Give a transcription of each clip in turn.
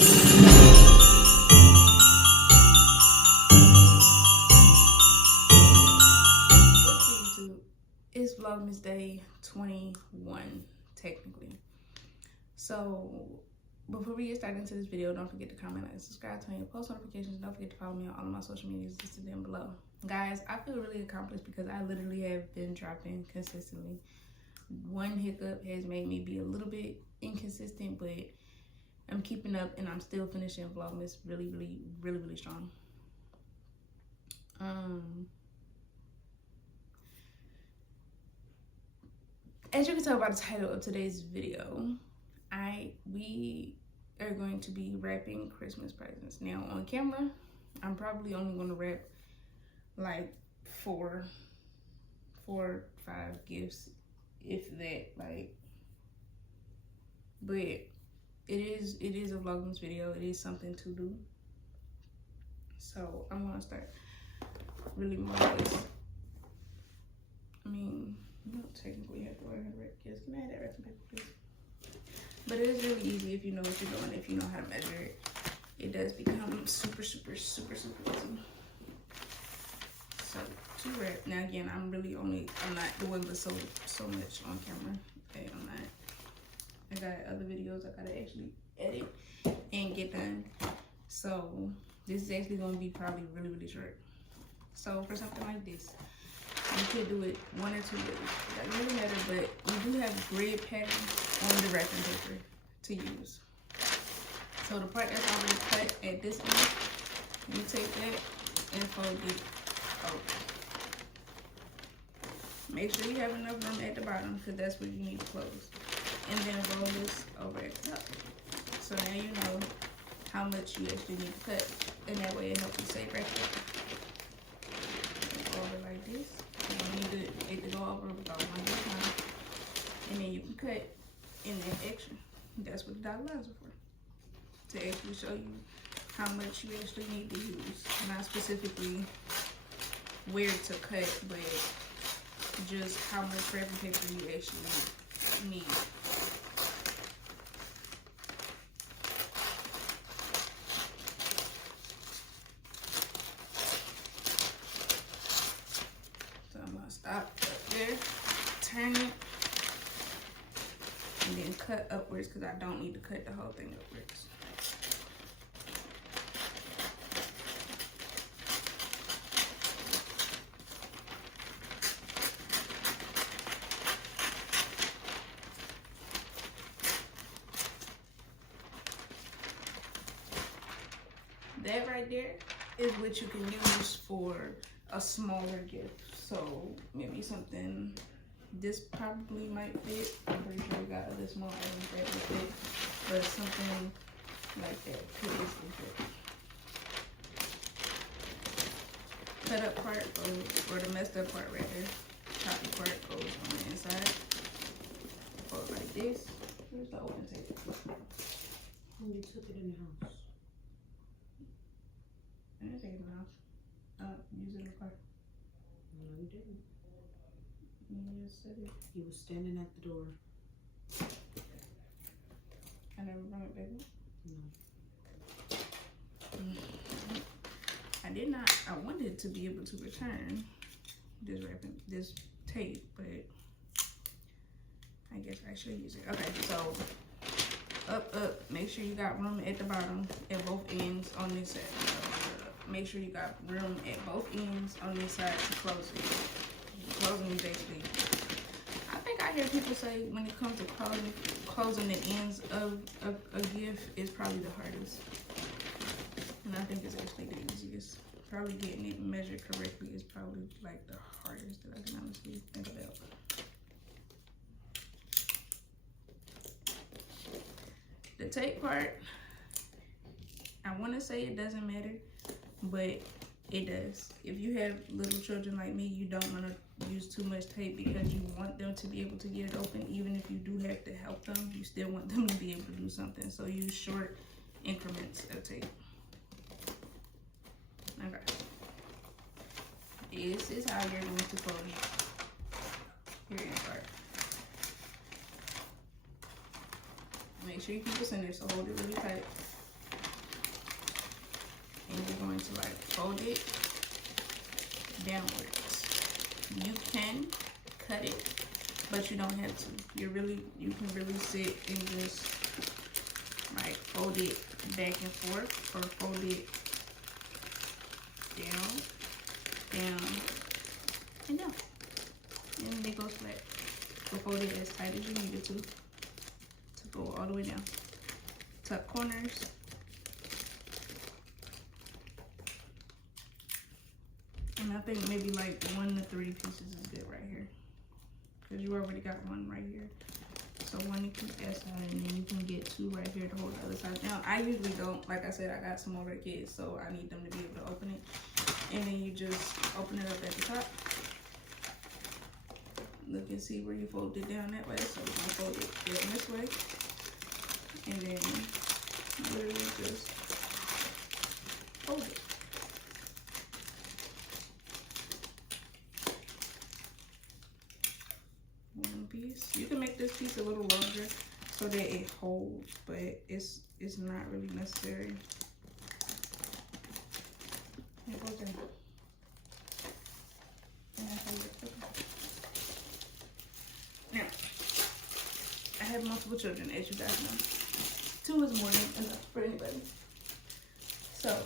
It's Vlogmas day 21, technically. So, before we get started into this video, don't forget to comment, like, and subscribe, turn your post notifications. Don't forget to follow me on all of my social medias listed down below. Guys, I feel really accomplished because I literally have been dropping consistently. One hiccup has made me be a little bit inconsistent, but I'm keeping up and I'm still finishing Vlogmas really strong. As you can tell by the title of today's video, we are going to be wrapping Christmas presents. Now on camera, I'm probably only going to wrap like four, 5 gifts, if that. Like, but it is a Vlogmas video. It is something to do. So I'm gonna start really more with. I mean, you don't technically have to learn how to wrap gifts. Can I have that wrapping paper, please? But it is really easy if you know what you're doing. If you know how to measure it, it does become super easy. So to wrap. Now again, I'm not doing this so much on camera. Okay, I'm not. I got other videos I gotta actually edit and get done. So this is actually gonna be probably really short. So for something like this, you could do it one or two ways. It doesn't really matter, but we do have grid pattern on the wrapping paper to use. So the part that's already cut at this end, you take that and fold it over. Make sure you have enough room at the bottom because that's where you need to close. And then roll this over at the top. So now you know how much you actually need to cut. And that way it helps you save right there. Over like this. You need it to go over about one at a time. And then you can cut in that extra. That's what the dotted lines are for. To actually show you how much you actually need to use. Not specifically where to cut, but just how much wrapping paper you actually need. Stop up there, turn it, and then cut upwards because I don't need to cut the whole thing upwards. That right there is what you can use for a smaller gift. So maybe something, this probably might fit. I'm pretty sure we got other small items that would fit, but something like that could easily fit. Cut up part goes, or the messed up part right there, choppy part goes on the inside. Fold like this. Where's the open tape? When you took it in the house. I didn't take it in the house. Use it in the car. No, you didn't. You just said it. You was standing at the door. I never brought it back. No. I did not. I wanted to be able to return this tape, but I guess I should use it. Okay, so up. Make sure you got room at the bottom at both ends on this side. Make sure you got room at both ends on this side to close it. Closing is basically, I think I hear people say when it comes to closing the ends of a gift is probably the hardest. And I think it's actually the easiest. Probably getting it measured correctly is probably like the hardest that I can honestly think about. The tape part, I want to say it doesn't matter, but it does. If you have little children like me, you don't want to use too much tape because you want them to be able to get it open. Even if you do have to help them, you still want them to be able to do something. So use short increments of tape. Okay. This is how you're going to close your end part. Make sure you keep this in there, so hold it really tight. and you're going to like fold it downwards. You can cut it, but you don't have to. You can really sit and just like fold it back and forth, or fold it down, and down. And it goes flat. So fold it as tight as you need it to go all the way down. Tuck corners. And I think maybe like 1 to 3 pieces is good right here, because you already got one right here. So 1 to keep that side, and then you can get 2 right here to hold the other side. Now I usually don't, like I said, I got some older kids, so I need them to be able to open it. And then you just open it up at the top. Look and see where you fold it down that way. So we're gonna fold it down this way, and then literally just fold it. One piece. You can make this piece a little larger so that it holds, but it's not really necessary. It goes in. And I hold it. Okay. Now, I have multiple children, as you guys know. 2 is more than enough for anybody. So,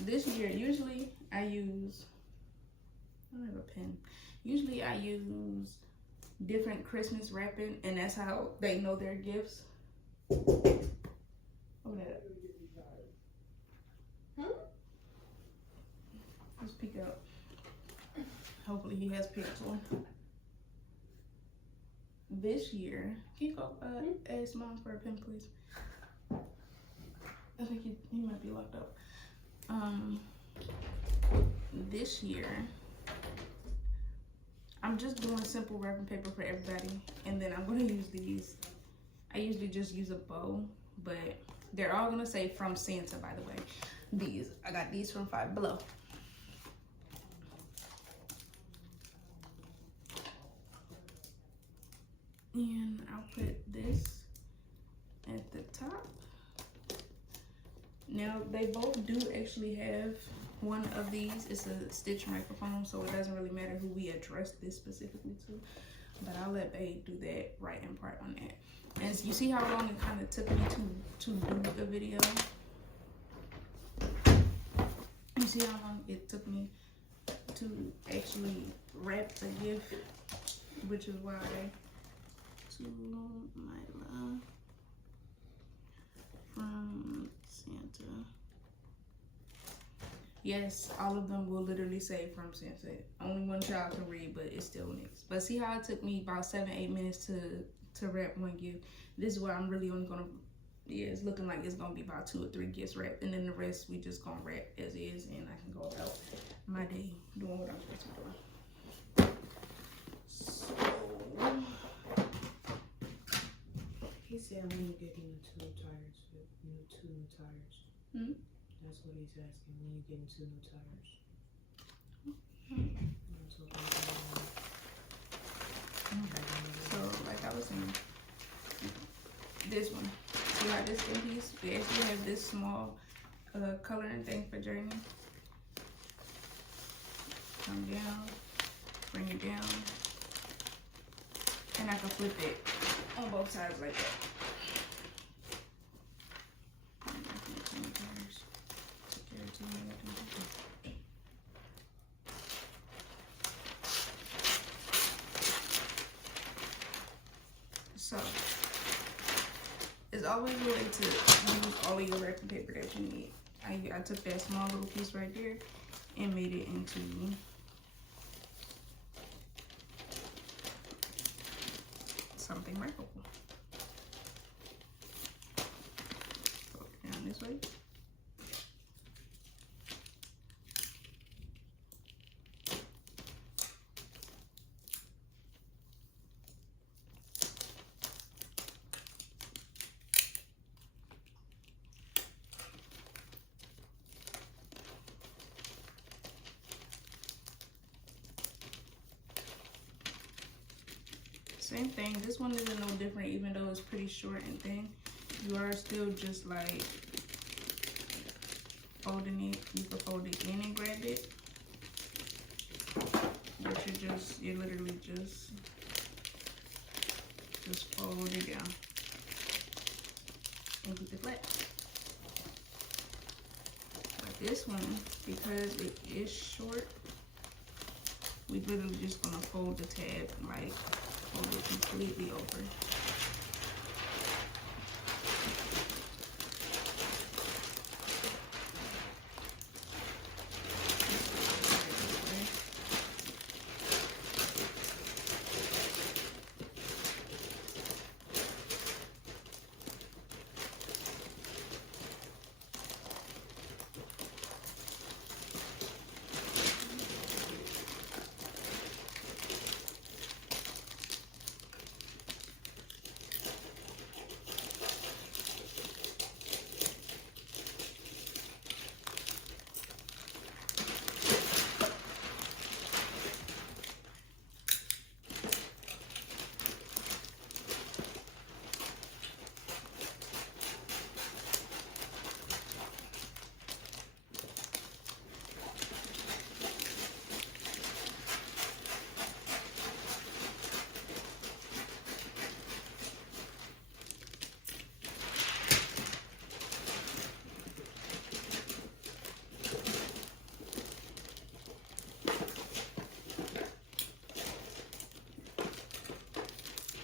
this year, usually I don't have a pen. Usually I use different Christmas wrapping, and that's how they know their gifts. Open that up. Let's peek out. Hopefully he has picks on. This year, can you go ask Mom for a pen, please? I think he might be locked up. This year, I'm just doing simple wrapping paper for everybody, and then I'm gonna use these. I usually just use a bow, but they're all gonna say from Santa, by the way. I got these from Five Below. And I'll put this at the top. Now, they both do actually have one of these. It's a stitch microphone, so it doesn't really matter who we address this specifically to. But I'll let Babe do that right in part on that. And you see how long it kind of took me to do the video? You see how long it took me to actually wrap the gift, which is why to my love from Santa. Yes, all of them will literally say from Santa. Only one child can read, but it's still mixed. But see how it took me about 7-8 minutes to wrap one gift. This is where I'm really only gonna, yeah, it's looking like it's gonna be about 2 or 3 gifts wrapped, and then the rest we just gonna wrap as is, and I can go about my day doing what I'm supposed to be doing. So He said when you get into 2 tires, two new tires. Hmm? That's what he's asking, when you get into 2 new tires. So, like I was saying, this one. See how this thin piece? We actually have this small coloring thing for Journey. Come down, bring it down, and I can flip it on both sides like that. So, it's always a way to use all of your wrapping paper that you need. I took that small little piece right there and made it into something wrappable. Go down this way. Same thing. This one isn't no different, even though it's pretty short and thin. You are still just like folding it. You can fold it in and grab it. But you literally just fold it down and keep it flat. But this one, because it is short, we literally just gonna fold the tab, like fold it completely over.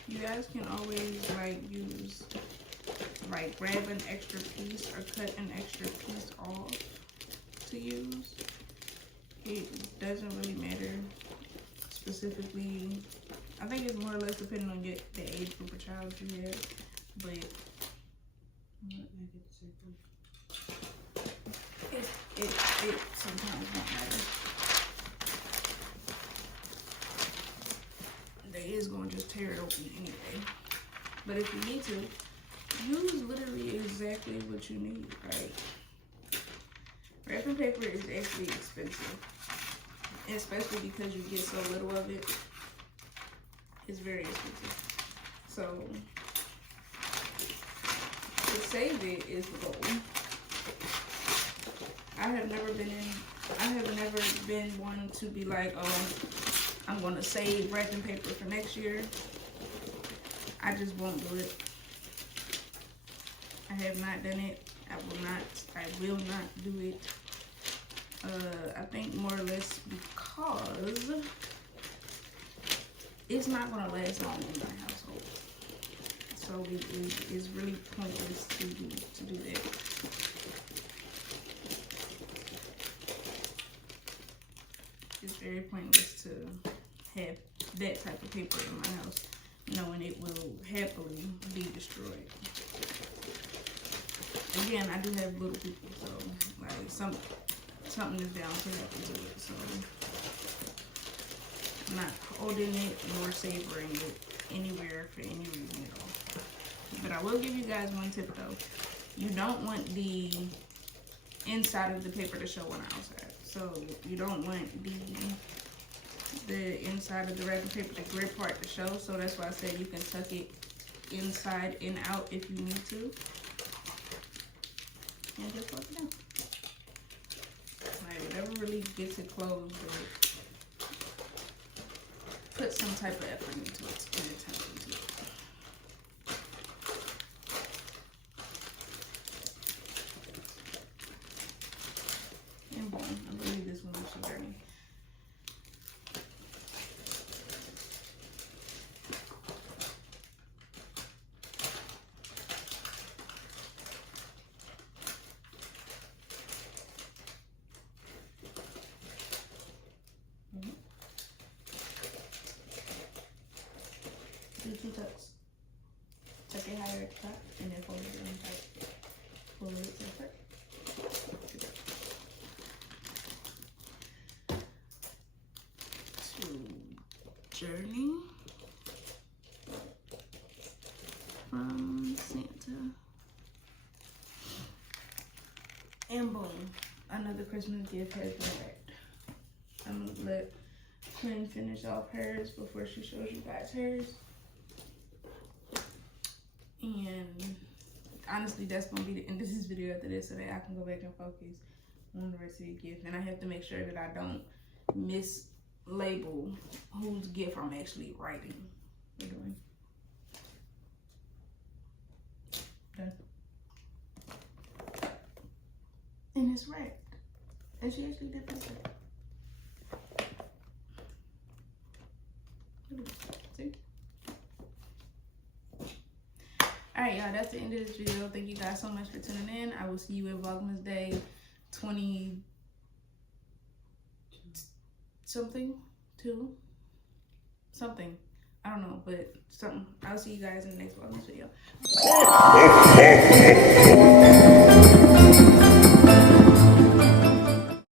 You guys can always grab an extra piece or cut an extra piece off to use. It doesn't really matter specifically. I think it's more or less depending on the age group of child you have, but it sometimes won't matter. They is gonna just tear it open anyway. But if you need to, use literally exactly what you need, right? Wrapping paper is actually expensive, especially because you get so little of it. It's very expensive. So to save it is the goal. I have never been one to be like, oh, I'm gonna save wrapping paper for next year. I just won't do it. I have not done it. I will not do it. I think more or less because it's not gonna last long in my household. So it's really pointless to do that. It's very pointless to have that type of paper in my house, knowing it will happily be destroyed. Again, I do have little people, so like something is bound to happen to it. So I'm not holding it nor savoring it anywhere for any reason at all. But I will give you guys one tip though. You don't want the inside of the paper to show on the outside. So you don't want the inside of the wrapping paper, the grid part to show. So that's why I said you can tuck it inside and out if you need to. And just work it out. Like whatever really gets it closed, or put some type of effort into it, spend time into it. And boom, I believe this one was journey. Do 2 tucks. Tuck it higher at the top and then fold it in tight. Fold it to the front. To Journey from Santa. And boom, another Christmas gift has been wrapped. I'm gonna let Qwynn finish off hers before she shows you guys hers. And honestly, that's gonna be the end of this video after this, so that I can go back and focus on the rest of the gift. And I have to make sure that I don't mislabel whose gift I'm actually writing. We're doing. Done. And it's wrapped. And she actually did this. See? Alright, y'all, that's the end of this video. Thank you guys so much for tuning in. I will see you in Vlogmas Day 20 something, 2 something. I don't know, but something. I'll see you guys in the next Vlogmas video.